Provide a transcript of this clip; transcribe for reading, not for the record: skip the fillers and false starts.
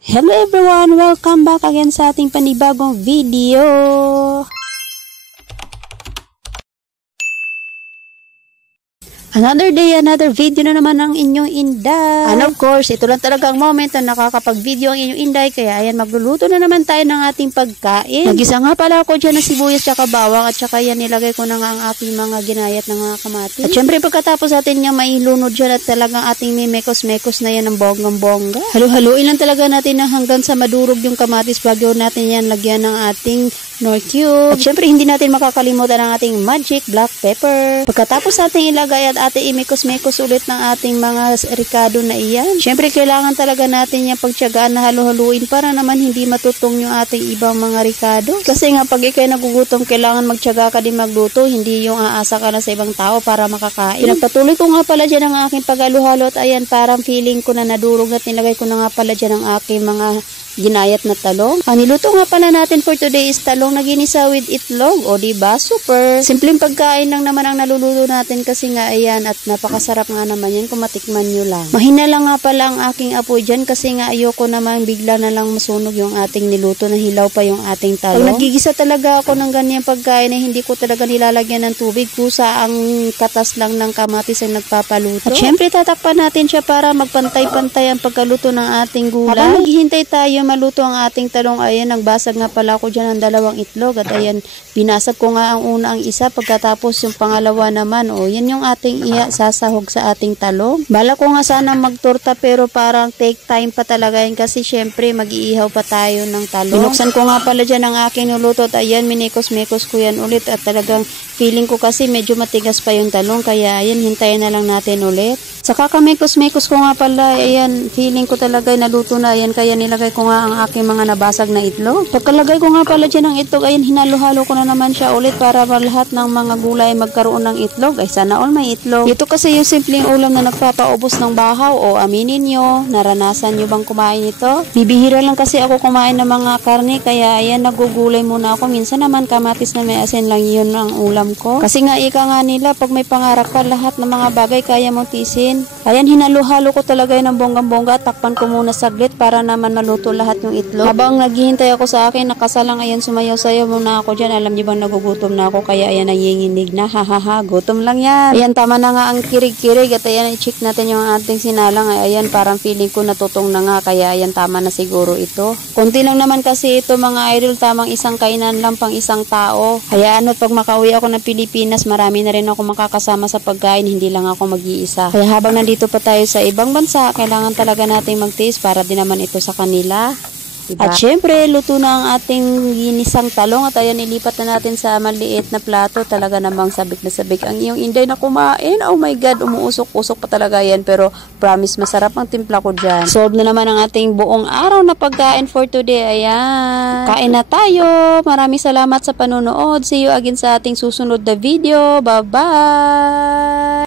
Hello everyone! Welcome back again sa ating panibagong video! Another day, another video na naman ang inyong Inday. And of course, ito lang talaga ang moment na nakakapag-video ang inyong Inday. Kaya ayan, magluluto na naman tayo ng ating pagkain. Nagisa nga pala ako dyan ng sibuyas tsaka bawang. At tsaka yan, nilagay ko na nga ang aking mga ginayat ng mga kamatis. At syempre, pagkatapos natin yung mailunod dyan at talagang ating may mekos-mekos na yan ng bonggang-bongga. Halu-haluin lang talaga natin na hanggang sa madurog yung kamatis bago natin yan lagyan ng ating nor cube. At syempre, hindi natin makakalimutan ang ating magic black pepper. Pagkatapos natin ilagay at ating imikos-mekos ulit ng ating mga ricado na iyan. Syempre, kailangan talaga natin yung pagtiyagaan na halu-haluin para naman hindi matutong yung ating ibang mga ricado. Kasi nga, pag ikay nagugutom, kailangan magtiyaga ka din magluto, hindi yung aasa ka na sa ibang tao para makakain. Pinagpatuloy ko nga pala dyan ang aking pag-halu-halo at ayan, parang feeling ko na nadurog at nilagay ko na nga pala dyan ang aking mga ginayat na talong. Ang niluto nga pala natin for today is talong na ginisa with itlog. O diba? Super! Simpleng pagkain lang naman ang naluluto natin kasi nga ayan at napakasarap nga naman yan kung matikman nyo lang. Mahina lang nga pala ang aking apoy dyan kasi nga ayoko naman bigla na lang masunog yung ating niluto na hilaw pa yung ating talong. Pag nagigisa talaga ako ng ganyang pagkain na hindi ko talaga nilalagyan ng tubig, kusa ang katas lang ng kamatis ang nagpapaluto. At syempre tatakpan natin siya para magpantay-pantay ang pagkaluto ng ating gulay. Habang maghihintay tayo maluto ang ating talong, ayan, nagbasag nga pala ako dyan ng 2 itlog at ayan, binasag ko nga ang una ang isa, pagkatapos yung pangalawa naman, o yan yung ating sasahog sa ating talong. Bala ko nga sana magtorta pero parang take time pa talaga yan kasi syempre mag-iihaw pa tayo ng talong. Binuksan ko nga pala dyan ang aking nuluto at ayan, minikos-mekos ko yan ulit at talagang feeling ko kasi medyo matigas pa yung talong kaya ayan, hintayin na lang natin ulit. Sa kakamekos-mekos ko nga pala, ayan, feeling ko talaga naluto na yan kaya nilagay ko nga ang aking mga nabasag na itlog. Pagkalagay ko nga pala dyan ng itlog, ayan, hinalo-halo ko na naman siya ulit para lahat ng mga gulay magkaroon ng itlog. Ay, sana all may itlog. Ito kasi yung simpleng ulam na nagpapaubos ng bahaw o aminin nyo, naranasan nyo bang kumain ito? Bibihira lang kasi ako kumain ng mga karne kaya ayan, nagugulay muna ako. Minsan naman kamatis na may asin lang yun ang ulam ko. Kasi nga ika nga nila, pag may pangarap ka, lahat ng mga bagay kaya mong tiisin. Ayan, hinalo-halo ko talaga yun ng bonggang-bongga. Takpan ko muna saglit para naman maluto lahat yung itlog. Habang naghihintay ako sa akin, nakasalang ayan, sumayaw-sayaw muna ako dyan. Alam niyo bang nagugutom na ako kaya ayan, nanginginig na. Hahaha, gutom lang yan. Ayan, tama na nga ang kirig-kirig at ayan, i-check natin yung ating sinalang. Ayan, parang feeling ko natutong na nga kaya ayan, tama na siguro ito. Konti lang naman kasi ito mga idol, tamang isang kainan lang pang isang tao. Kaya ano, pag makauwi ako ng Pilipinas, marami na rin ako makakasama sa pagkain, hindi lang ako mag-iisa. Kaya habang nandito pa tayo sa ibang bansa, kailangan talaga nating mag-taste para din naman ito sa kanila. Diba? At syempre, luto na ang ating ginisang talong at ayan, ilipat na natin sa maliit na plato. Talaga namang sabik na sabik ang iyong Inday na kumain. Oh my God, umuusok-usok pa talaga yan. Pero promise, masarap ang timpla ko dyan. Solve na naman ang ating buong araw na pagkain for today. Ayan, kain na tayo. Maraming salamat sa panonood. See you again sa ating susunod na video. Bye-bye!